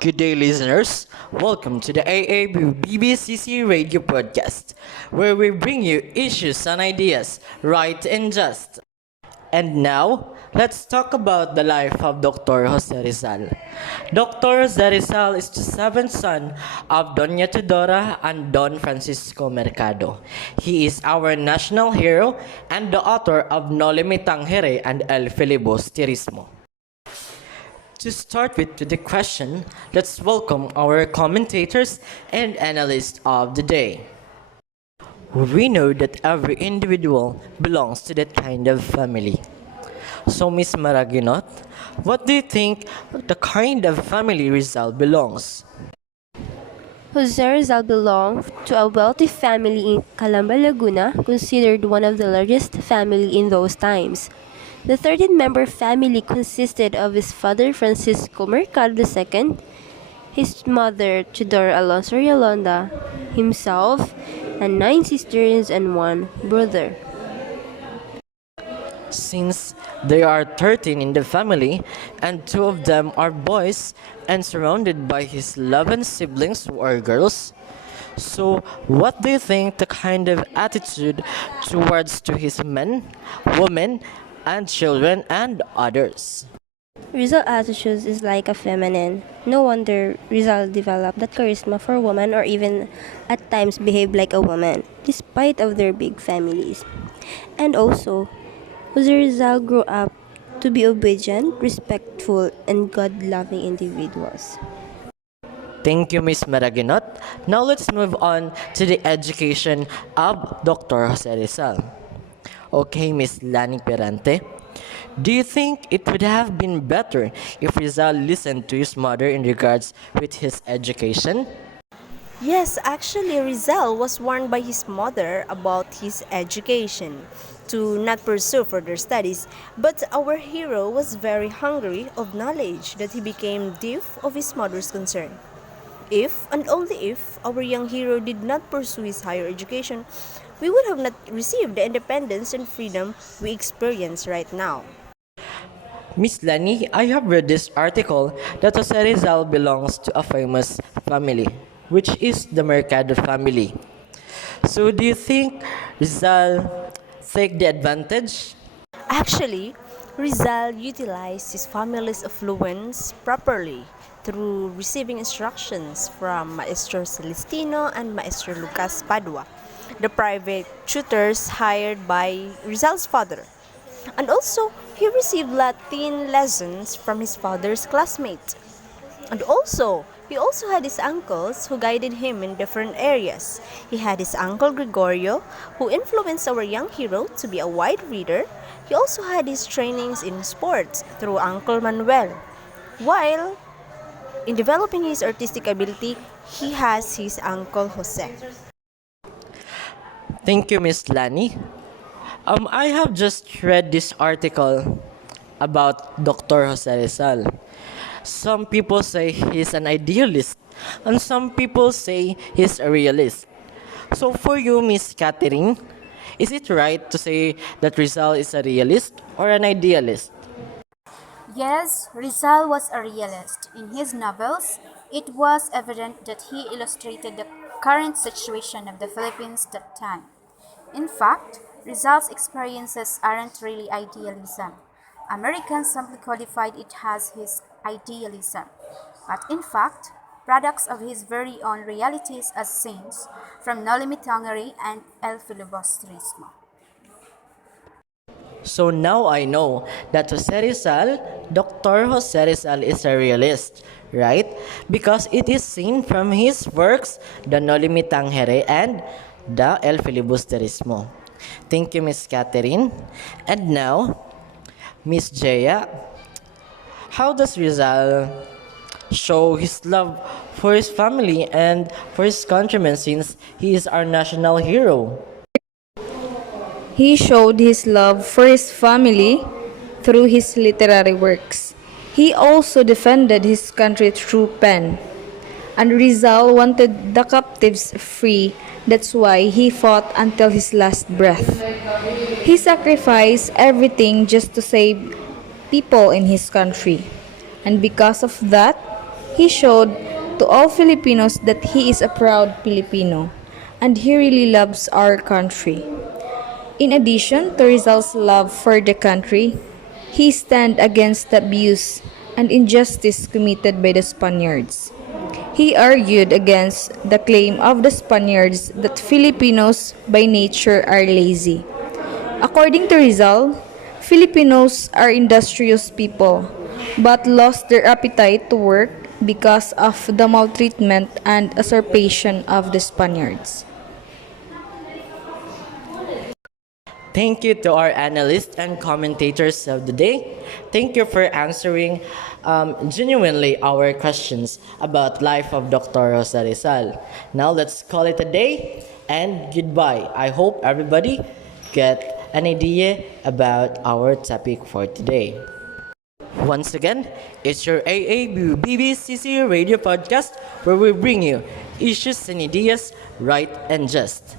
Good day, listeners. Welcome to the AA.BBBB.CC radio podcast, where we bring you issues and ideas, right and just. And now, let's talk about the life of Dr. Jose Rizal. Dr. Jose Rizal is the seventh son of Doña Tudora and Don Francisco Mercado. He is our national hero and the author of No Limitang Here and El Filibusterismo. To start with the question, let's welcome our commentators and analysts of the day. We know that every individual belongs to that kind of family. So, Miss Maraguinot, what do you think the kind of family Rizal belongs? Jose Rizal belonged to a wealthy family in Calamba, Laguna, considered one of the largest family in those times. The 13-member family consisted of his father Francisco Mercado II, his mother Tudor Alonso Yolanda, himself, and 9 sisters and 1 brother. Since there are 13 in the family and 2 of them are boys and surrounded by his 11 siblings who are girls, so what do you think the kind of attitude towards to his men, women, and children and others? Rizal attitudes is like a feminine. No wonder Rizal developed that charisma for women or even at times behave like a woman, despite of their big families. And also, Jose Rizal grew up to be obedient, respectful, and God-loving individuals. Thank you, Miss Maraguinot. Now let's move on to the education of Dr. Jose Rizal. Okay, Miss Lanie Pirante. Do you think it would have been better if Rizal listened to his mother in regards with his education? Yes, actually, Rizal was warned by his mother about his education to not pursue further studies, but our hero was very hungry of knowledge that he became deaf of his mother's concern. If and only if our young hero did not pursue his higher education, we would have not received the independence and freedom we experience right now. Miss Lani, I have read this article that Jose Rizal belongs to a famous family, which is the Mercado family. So do you think Rizal take the advantage? Actually, Rizal utilized his family's affluence properly through receiving instructions from Maestro Celestino and Maestro Lucas Padua, the private tutors hired by Rizal's father. And also, he received Latin lessons from his father's classmates. And also, he also had his uncles who guided him in different areas. He had his uncle Gregorio, who influenced our young hero to be a wide reader. He also had his trainings in sports through Uncle Manuel. While in developing his artistic ability, he has his uncle Jose. Thank you, Miss Lani. I have just read this article about Dr. Jose Rizal. Some people say he's an idealist, and some people say he's a realist. So for you, Miss Catherine, is it right to say that Rizal is a realist or an idealist? Yes, Rizal was a realist. In his novels, it was evident that he illustrated the current situation of the Philippines that time. In fact, Rizal's experiences aren't really idealism. Americans simply qualified it as his idealism, but in fact, products of his very own realities as saints from Noli Me Tangere and El Filibusterismo. So now I know that Dr. Jose Rizal is a realist, right? Because it is seen from his works, the No Limitang Here and the El Filibusterismo. Thank you, Miss Catherine. And now, Miss Jhea, how does Rizal show his love for his family and for his countrymen since he is our national hero? He showed his love for his family through his literary works. He also defended his country through pen. And Rizal wanted the captives free. That's why he fought until his last breath. He sacrificed everything just to save people in his country. And because of that, He showed to all Filipinos that he is a proud Filipino and he really loves our country. In addition to Rizal's love for the country, he stand against the abuse and injustice committed by the Spaniards. He argued against the claim of the Spaniards that Filipinos by nature are lazy. According to Rizal, Filipinos are industrious people but lost their appetite to work because of the maltreatment and usurpation of the Spaniards. Thank you to our analysts and commentators of the day. Thank you for answering genuinely our questions about life of Dr. Rosa Rizal. Now let's call it a day and goodbye. I hope everybody get an idea about our topic for today. Once again, it's your AA.BBBB.CC radio podcast where we bring you issues and ideas right and just.